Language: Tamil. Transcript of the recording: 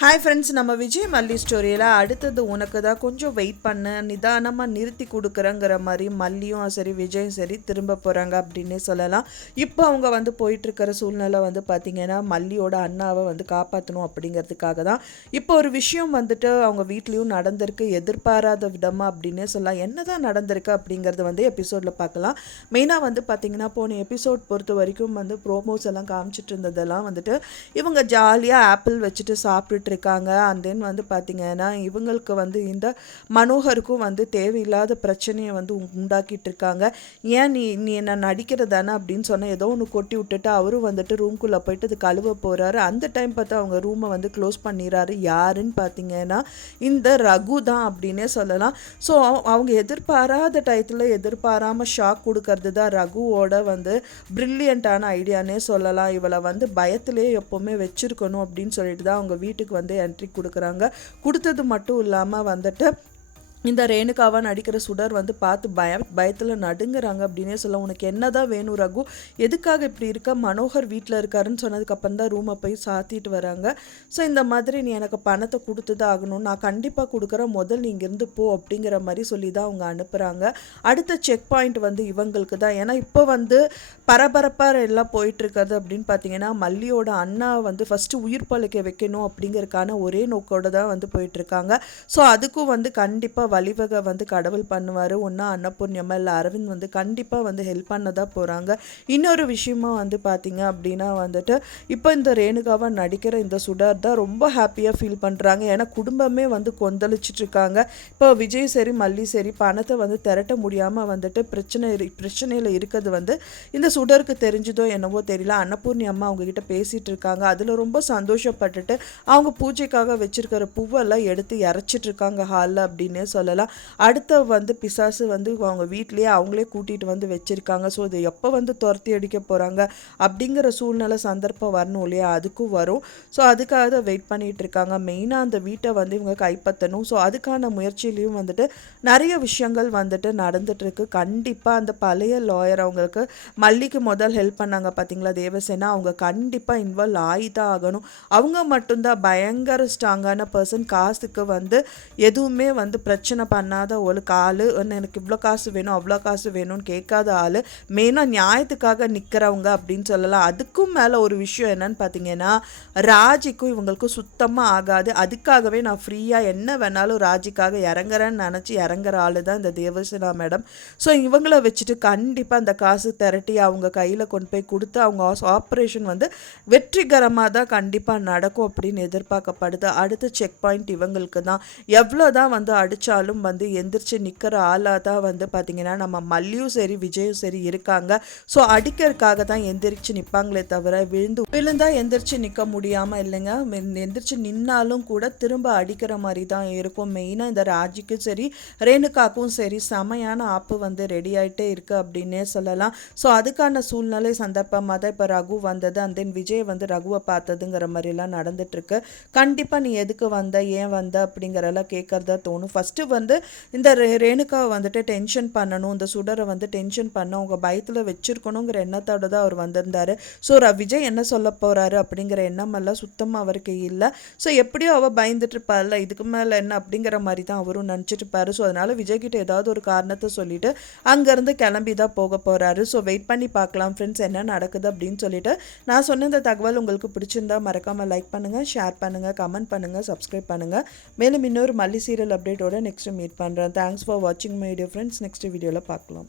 ஹாய் ஃப்ரெண்ட்ஸ், நம்ம விஜய் மல்லி ஸ்டோரியில் அடுத்தது உனக்கு தான் கொஞ்சம் வெயிட் பண்ண நிதானமாக நிறுத்தி கொடுக்குறங்கிற மாதிரி மல்லியும் சரி விஜயும் சரி திரும்ப போகிறாங்க அப்படின்னே சொல்லலாம். இப்போ அவங்க வந்து போயிட்டுருக்கிற சூழ்நிலை வந்து பார்த்திங்கன்னா மல்லியோட அண்ணாவை வந்து காப்பாற்றணும் அப்படிங்கிறதுக்காக தான். இப்போ ஒரு விஷயம் வந்துட்டு அவங்க வீட்லேயும் நடந்திருக்கு, எதிர்பாராத விதமாக அப்படின்னே சொல்லலாம். என்ன தான் நடந்திருக்கு அப்படிங்கிறது வந்து எபிசோடில் பார்க்கலாம். மெயினாக வந்து பார்த்திங்கன்னா போன எபிசோட் பொறுத்த வரைக்கும் வந்து ப்ரோமோஸ் எல்லாம் காமிச்சிட்டு இருந்ததெல்லாம் வந்துட்டு இவங்க ஜாலியாக ஆப்பிள் வச்சுட்டு சாப்பிட்டு இருக்காங்க. அண்ட் தென் வந்து பார்த்திங்கன்னா இவங்களுக்கு வந்து இந்த மனோகருக்கும் வந்து தேவையில்லாத பிரச்சனையை வந்து உண்டாக்கிட்டு இருக்காங்க. ஏன் நீ என்ன நடிக்கிறதானே அப்படின்னு சொன்னால் ஏதோ ஒன்று கொட்டி விட்டுட்டு அவரும் வந்துட்டு ரூம்குள்ளே போயிட்டு அது கழுவ போகிறாரு. அந்த டைம் பார்த்து அவங்க ரூமை வந்து க்ளோஸ் பண்ணிடுறாரு. யாருன்னு பார்த்தீங்கன்னா இந்த ரகு தான் அப்படின்னே சொல்லலாம். ஸோ அவங்க எதிர்பாராத டயத்தில் எதிர்பாராமல் ஷாக் கொடுக்கறது தான் ரகுவோட வந்து ப்ரில்லியண்ட்டான ஐடியானே சொல்லலாம். இவளை வந்து பயத்திலே எப்போவுமே வச்சுருக்கணும் அப்படின்னு சொல்லிட்டு தான் அவங்க வீட்டுக்கு வந்து என்ட்ரி கொடுக்குறாங்க. கொடுத்தது மட்டும் இல்லாமல் வந்துட்டு இந்த ரேணுகாவா நடிக்கிற சுடர் வந்து பார்த்து பயத்தில் நடுங்குறாங்க அப்படின்னே சொல்ல. உனக்கு என்ன தான் வேணும் ரகு, எதுக்காக இப்படி இருக்க, மனோகர் வீட்டில் இருக்காருன்னு சொன்னதுக்கப்புறம் தான் ரூமை போய் சாத்திட்டு வராங்க. ஸோ இந்த மாதிரி நீ எனக்கு பணத்தை கொடுத்து தான் ஆகணும், நான் கண்டிப்பாக கொடுக்குறேன், முதல் நீ இங்கேருந்து போ அப்படிங்கிற மாதிரி சொல்லி தான் அவங்க அனுப்புகிறாங்க. அடுத்த செக் பாயிண்ட் வந்து இவங்களுக்கு தான். ஏன்னா இப்போ வந்து பரபரப்பாக எல்லாம் போயிட்டுருக்கிறது அப்படின்னு பார்த்தீங்கன்னா மல்லியோட அண்ணா வந்து ஃபஸ்ட்டு உயிர் பழக்க வைக்கணும் அப்படிங்கிறதுக்கான ஒரே நோக்கோடு தான் வந்து போயிட்டுருக்காங்க. ஸோ அதுக்கும் வந்து கண்டிப்பாக வழிவகை வந்து கடவுள் பண்ணுவார். ஒன்றா அன்னபூர்ணியம்மா இல்லை அரவிந்த் வந்து கண்டிப்பாக வந்து ஹெல்ப் பண்ண தான் போகிறாங்க. இன்னொரு விஷயமா வந்து பார்த்திங்க அப்படின்னா வந்துட்டு இப்போ இந்த ரேணுகாவாக நடிக்கிற இந்த சுடர் தான் ரொம்ப ஹாப்பியாக ஃபீல் பண்ணுறாங்க. ஏன்னா குடும்பமே வந்து கொந்தளிச்சிட்ருக்காங்க. இப்போ விஜய் சரி மல்லி சரி பணத்தை வந்து திரட்ட முடியாமல் வந்துட்டு பிரச்சனையில் இருக்கிறது வந்து இந்த சுடருக்கு தெரிஞ்சதோ என்னவோ தெரியல. அன்னபூர்ணி அம்மா அவங்கக்கிட்ட பேசிகிட்டு இருக்காங்க. அதில் ரொம்ப சந்தோஷப்பட்டுட்டு அவங்க பூஜைக்காக வச்சுருக்கிற பூவெல்லாம் எடுத்து இறச்சிட்ருக்காங்க ஹாலில் அப்படின்னே சொல்லலாம். அடுத்த வந்து பிசாசு வந்து அவங்க வீட்லேயே அவங்களே கூட்டிகிட்டு வந்து வச்சுருக்காங்க. ஸோ இதை எப்போ வந்து துரத்தி அடிக்க போகிறாங்க அப்படிங்கிற சூழ்நிலை சந்தர்ப்பம் வரணும் இல்லையா, அதுக்கும் வரும். ஸோ அதுக்காக தான் வெயிட் பண்ணிகிட்டு இருக்காங்க. மெயினாக அந்த வீட்டை வந்து இவங்க கைப்பற்றணும். ஸோ அதுக்கான முயற்சியிலையும் வந்துட்டு நிறைய விஷயங்கள் வந்துட்டு நடந்துகிட்ருக்கு. கண்டிப்பாக அந்த பழைய லாயர் அவங்களுக்கு மல்லிக்கு முதல் ஹெல்ப் பண்ணாங்க பார்த்தீங்களா தேவசேனா, அவங்க கண்டிப்பாக இன்வால்வ் ஆகி தான் ஆகணும். அவங்க மட்டும்தான் பயங்கர ஸ்ட்ராங்கான பர்சன். காசுக்கு வந்து எதுவுமே வந்து பிரச்சனை பண்ணாத ஒரு ஆள், எனக்கு இவ்வளோ காசு வேணும் அவ்வளோ காசு வேணும்னு கேட்காத ஆள், மெயினாக நியாயத்துக்காக நிற்கிறவங்க அப்படின்னு சொல்லலாம். அதுக்கும் மேலே ஒரு விஷயம் என்னன்னு பார்த்தீங்கன்னா ராஜிக்கும் இவங்களுக்கும் சுத்தமாக ஆகாது. அதுக்காகவே நான் ஃப்ரீயாக என்ன வேணாலும் ராஜிக்காக இறங்குறேன்னு நினச்சி இறங்குற ஆள் தான் இந்த தேவசேனா மேடம். ஸோ இவங்கள வச்சுட்டு கண்டிப்பாக அந்த காசு திரட்டி அவங்க கையில் கொண்டு போய் கொடுத்து அவங்க ஆப்ரேஷன் வந்து வெற்றிகரமாக தான் கண்டிப்பாக நடக்கும் அப்படின்னு எதிர்பார்க்கப்படுது. அடுத்த செக் பாயிண்ட் இவங்களுக்கு தான். எவ்வளோ தான் வந்து அடித்தாலும் வந்து எந்திரிச்சு நிற்கிற ஆளாக தான் வந்து பார்த்திங்கன்னா நம்ம மல்லியும் சரி விஜயும் சரி இருக்காங்க. ஸோ அடிக்கிறதுக்காக தான் எந்திரிச்சு நிற்பாங்களே தவிர விழுந்தா எந்திரிச்சு நிற்க முடியாமல் இல்லைங்க. எந்திரிச்சு நின்னாலும் கூட திரும்ப அடிக்கிற மாதிரி தான் இருக்கும். மெயினாக இந்த ராஜிக்கும் சரி ரேணுகாக்கும் சரி செமையான ஆப்பு வந்து ரெடி ஆகிட்டே இருக்குது அப்படின்னே சொல்லலாம். ஸோ அதுக்கான சூழ்நிலை சந்தர்ப்பமாக தான் இப்போ ரகு வந்தது. அண்ட் தென் விஜய் வந்து ரகுவை பார்த்ததுங்கிற மாதிரிலாம் நடந்துட்டுருக்கு. கண்டிப்பாக நீ எதுக்கு வந்த, ஏன் வந்த அப்படிங்கிறலாம் கேட்குறதா தோணும். ஃபஸ்ட்டு வந்து இந்த ரேணுகாவை வந்துட்டு டென்ஷன் பண்ணணும், இந்த சுடரை வந்து டென்ஷன் பண்ண அவங்க பயத்தில் வச்சுருக்கணுங்கிற எண்ணத்தோடு தான் அவர் வந்திருந்தார். ஸோ விஜய் என்ன சொல்ல போகிறாரு அப்படிங்கிற எண்ணமெல்லாம் சுத்தமாக அவருக்கு இல்லை. ஸோ எப்படியோ அவள் பயந்துட்டு இருப்பார்ல, இதுக்கு மேலே என்ன அப்படிங்கிற மாதிரி தான் அவரும் நினச்சிட்டு இருப்பார். ஸோ அதனால் விஜய்கிட்ட ஏதாவது ஒரு காரணத்தை சொல்லிவிட்டு அங்கேருந்து கிளம்பி தான் போக போகிறாரு. ஸோ வெயிட் பண்ணி பார்க்கலாம் ஃப்ரெண்ட்ஸ் என்ன நடக்குது அப்படின்னு சொல்லிட்டு. நான் சொன்ன இந்த தகவல் உங்களுக்கு பிடிச்சிருந்தா மறக்காமல் லைக் பண்ணுங்கள், ஷேர் பண்ணுங்கள், கமெண்ட் பண்ணுங்கள், சப்ஸ்கிரைப் பண்ணுங்கள். மேலும் இன்னொரு மல்லி சீரியல் அப்டேட்டோட நெக்ஸ்ட்டு மீட் பண்ணுறேன். தேங்க்ஸ் ஃபார் வாட்சிங் மை டியர் ஃப்ரெண்ட்ஸ். நெக்ஸ்ட் வீடியோவில் பார்க்கலாம்.